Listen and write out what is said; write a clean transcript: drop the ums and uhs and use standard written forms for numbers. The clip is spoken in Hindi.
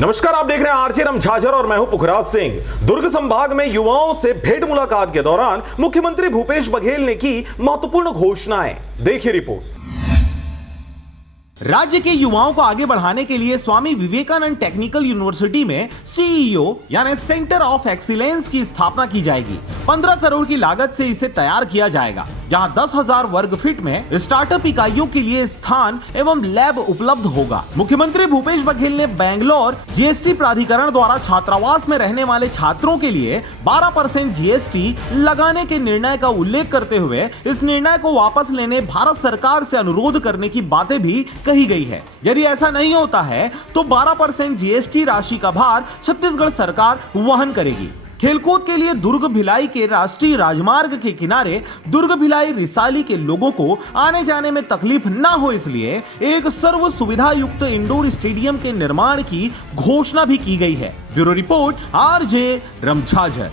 नमस्कार, आप देख रहे हैं आरजे रमझाझर और मैं हूं पुखराज सिंह। दुर्ग संभाग में युवाओं से भेंट मुलाकात के दौरान मुख्यमंत्री भूपेश बघेल ने की महत्वपूर्ण घोषणाएं। देखिए रिपोर्ट। राज्य के युवाओं को आगे बढ़ाने के लिए स्वामी विवेकानंद टेक्निकल यूनिवर्सिटी में सीईओ यानी सेंटर ऑफ एक्सीलेंस की स्थापना की जाएगी। 15 करोड़ की लागत से इसे तैयार किया जाएगा, जहां 10,000 वर्ग फीट में स्टार्टअप इकाइयों के लिए स्थान एवं लैब उपलब्ध होगा। मुख्यमंत्री भूपेश बघेल ने बेंगलोर जीएसटी प्राधिकरण द्वारा छात्रावास में रहने वाले छात्रों के लिए 12% जीएसटी लगाने के निर्णय का उल्लेख करते हुए इस निर्णय को वापस लेने भारत सरकार से अनुरोध करने की बातें भी कही गई है। यदि ऐसा नहीं होता है तो 12% जीएसटी राशि का भार छत्तीसगढ़ सरकार वहन करेगी। खेलकूद के लिए दुर्ग भिलाई के राष्ट्रीय राजमार्ग के किनारे दुर्ग भिलाई रिसाली के लोगों को आने जाने में तकलीफ न हो, इसलिए एक सर्व सुविधा युक्त इंडोर स्टेडियम के निर्माण की घोषणा भी की गई है। Bureau report, RJ रमझाझर।